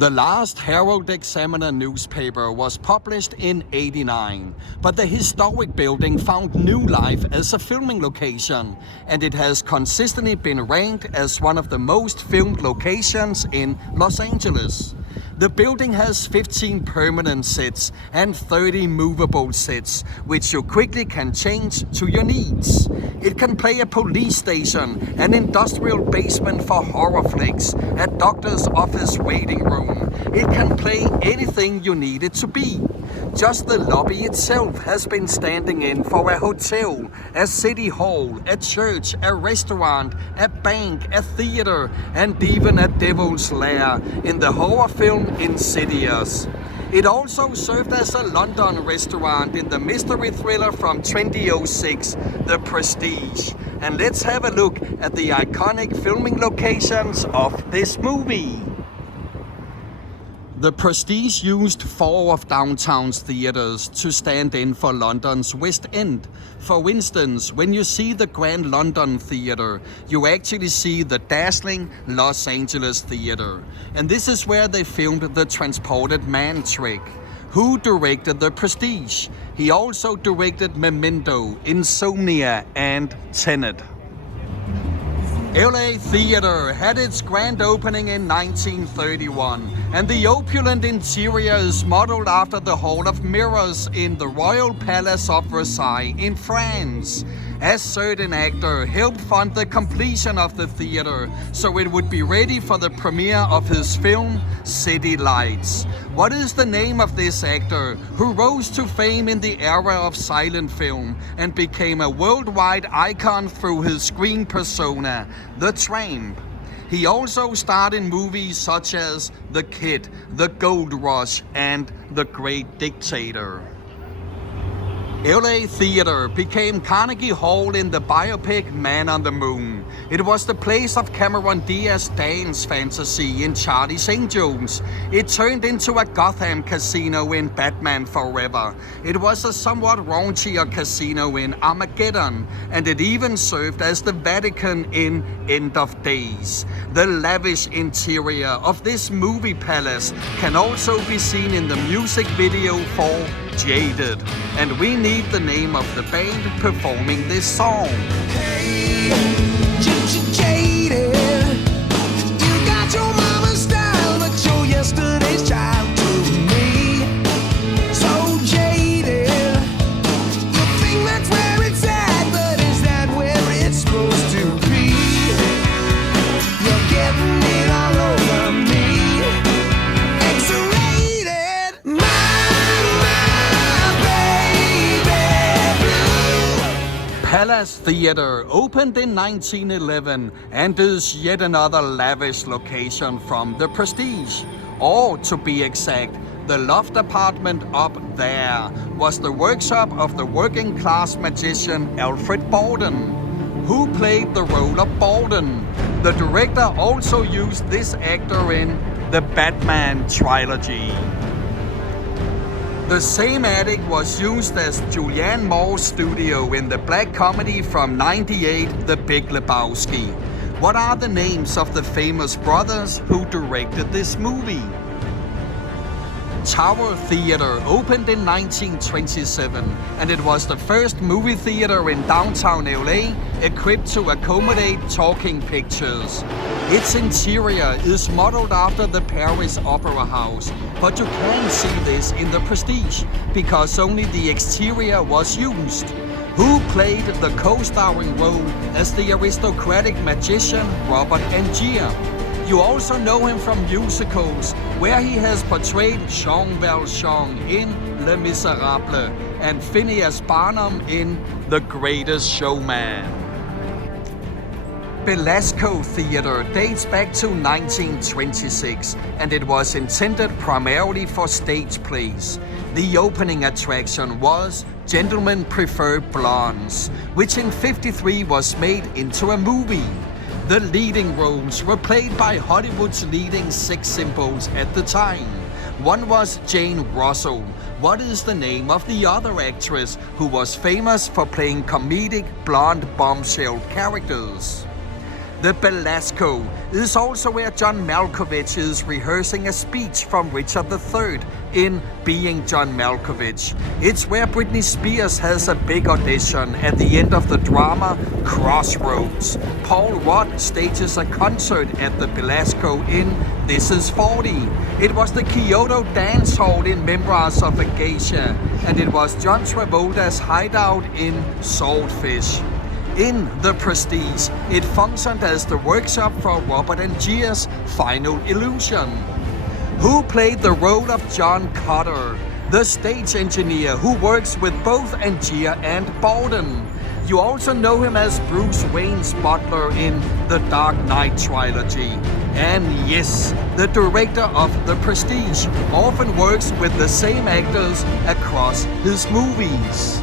The last Herald Examiner newspaper was published in '89, but the historic building found new life as a filming location, and it has consistently been ranked as one of the most filmed locations in Los Angeles. The building has 15 permanent sets and 30 movable sets, which you quickly can change to your needs. It can play a police station, an industrial basement for horror flicks, a doctor's office waiting room. It can play anything you need it to be. Just the lobby itself has been standing in for a hotel, a city hall, a church, a restaurant, a bank, a theater, and even a devil's lair in the horror film Insidious. It also served as a London restaurant in the mystery thriller from 2006, The Prestige. And let's have a look at the iconic filming locations of this movie. The Prestige used 4 of downtown's theatres to stand in for London's West End. For instance, when you see the Grand London Theatre, you actually see the dazzling Los Angeles Theatre. And this is where they filmed the Transported Man trick. Who directed The Prestige? He also directed Memento, Insomnia, and Tenet. LA Theatre had its grand opening in 1931, and the opulent interior is modeled after the Hall of Mirrors in the Royal Palace of Versailles in France. A certain actor helped fund the completion of the theatre, so it would be ready for the premiere of his film, City Lights. What is the name of this actor who rose to fame in the era of silent film and became a worldwide icon through his screen persona, The Tramp? He also starred in movies such as The Kid, The Gold Rush, and The Great Dictator. LA Theatre became Carnegie Hall in the biopic Man on the Moon. It was the place of Cameron Diaz's dance fantasy in Charlie's Angels. It turned into a Gotham casino in Batman Forever. It was a somewhat raunchier casino in Armageddon, and it even served as the Vatican in End of Days. The lavish interior of this movie palace can also be seen in the music video for Jaded, and we need the name of the band performing this song. Hey, jaded, you got your mama's style, but you're yesterday's child to me. So jaded, you think that's where it's at, but is that where it's supposed to be? You're getting it all over me. X-rated, Palace Theatre opened in 1911 and is yet another lavish location from The Prestige. Or to be exact, the loft apartment up there was the workshop of the working class magician Alfred Borden. Who played the role of Borden? The director also used this actor in the Batman trilogy. The same attic was used as Julianne Moore's studio in the black comedy from '98, The Big Lebowski. What are the names of the famous brothers who directed this movie? Tower Theatre opened in 1927, and it was the first movie theatre in downtown LA equipped to accommodate talking pictures. Its interior is modeled after the Paris Opera House, but you can't see this in The Prestige because only the exterior was used. Who played the co-starring role as the aristocratic magician Robert Angier? You also know him from musicals, where he has portrayed Jean Valjean in Les Miserables and Phineas Barnum in The Greatest Showman. Belasco Theatre dates back to 1926, and it was intended primarily for stage plays. The opening attraction was Gentlemen Prefer Blondes, which in '53 was made into a movie. The leading roles were played by Hollywood's leading sex symbols at the time. One was Jane Russell. What is the name of the other actress who was famous for playing comedic blonde bombshell characters? The Belasco is also where John Malkovich is rehearsing a speech from Richard III in Being John Malkovich. It's where Britney Spears has a big audition at the end of the drama Crossroads. Paul Rudd stages a concert at the Belasco in This Is 40. It was the Kyoto dance hall in Memoirs of a Geisha, and it was John Travolta's hideout in Swordfish. In The Prestige, it functioned as the workshop for Robert Angier's Final Illusion. Who played the role of John Cotter, the stage engineer who works with both Angier and Borden? You also know him as Bruce Wayne's butler in the Dark Knight trilogy. And yes, the director of The Prestige often works with the same actors across his movies.